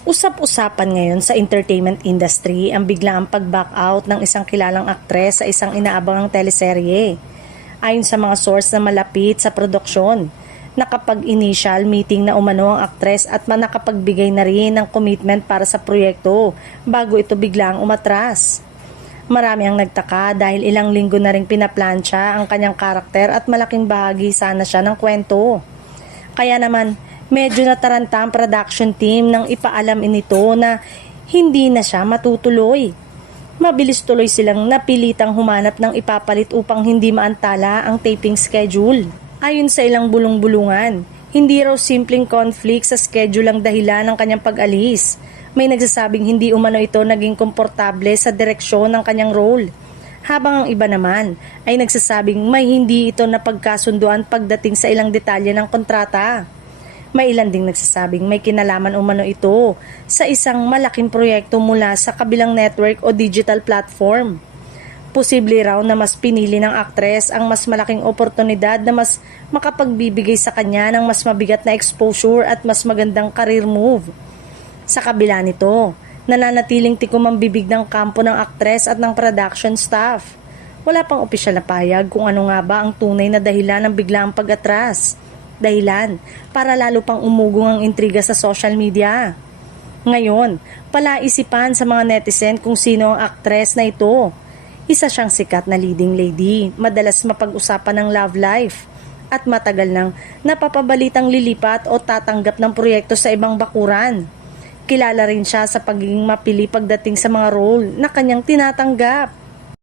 Usap-usapan ngayon sa entertainment industry ang biglaang pag-back out ng isang kilalang aktres sa isang inaabangang teleserye. Ayon sa mga source na malapit sa produksyon, nakapag-initial meeting na umano ang aktres at nakapagbigay na rin ng commitment para sa proyekto bago ito biglang umatras. Marami ang nagtaka dahil ilang linggo na ring pinaplansya ang kanyang karakter at malaking bahagi sana siya ng kwento. Kaya naman, medyo nataranta ang production team nang ipaalam nito na hindi na siya matutuloy. Mabilis tuloy silang napilitang humanap ng ipapalit upang hindi maantala ang taping schedule. Ayon sa ilang bulong-bulungan, hindi raw simpleng conflict sa schedule ang dahilan ng kanyang pag-alis. May nagsasabing hindi umano ito naging komportable sa direksyon ng kanyang role. Habang ang iba naman ay nagsasabing may hindi ito napagkasunduan pagdating sa ilang detalye ng kontrata. May ilan ding nagsasabing may kinalaman umano ito sa isang malaking proyekto mula sa kabilang network o digital platform. Posible raw na mas pinili ng aktres ang mas malaking oportunidad na mas makapagbibigay sa kanya ng mas mabigat na exposure at mas magandang career move. Sa kabila nito, nananatiling tikom ang bibig ng kampo ng aktres at ng production staff. Wala pang opisyal na payag kung ano nga ba ang tunay na dahilan ng biglaang pag-atras. Dahilan para lalo pang umugong ang intriga sa social media. Ngayon, palaisipan sa mga netizen kung sino ang aktres na ito. Isa siyang sikat na leading lady, madalas mapag-usapan ng love life, at matagal nang napapabalitang lilipat o tatanggap ng proyekto sa ibang bakuran. Kilala rin siya sa pagiging mapili pagdating sa mga role na kanyang tinatanggap.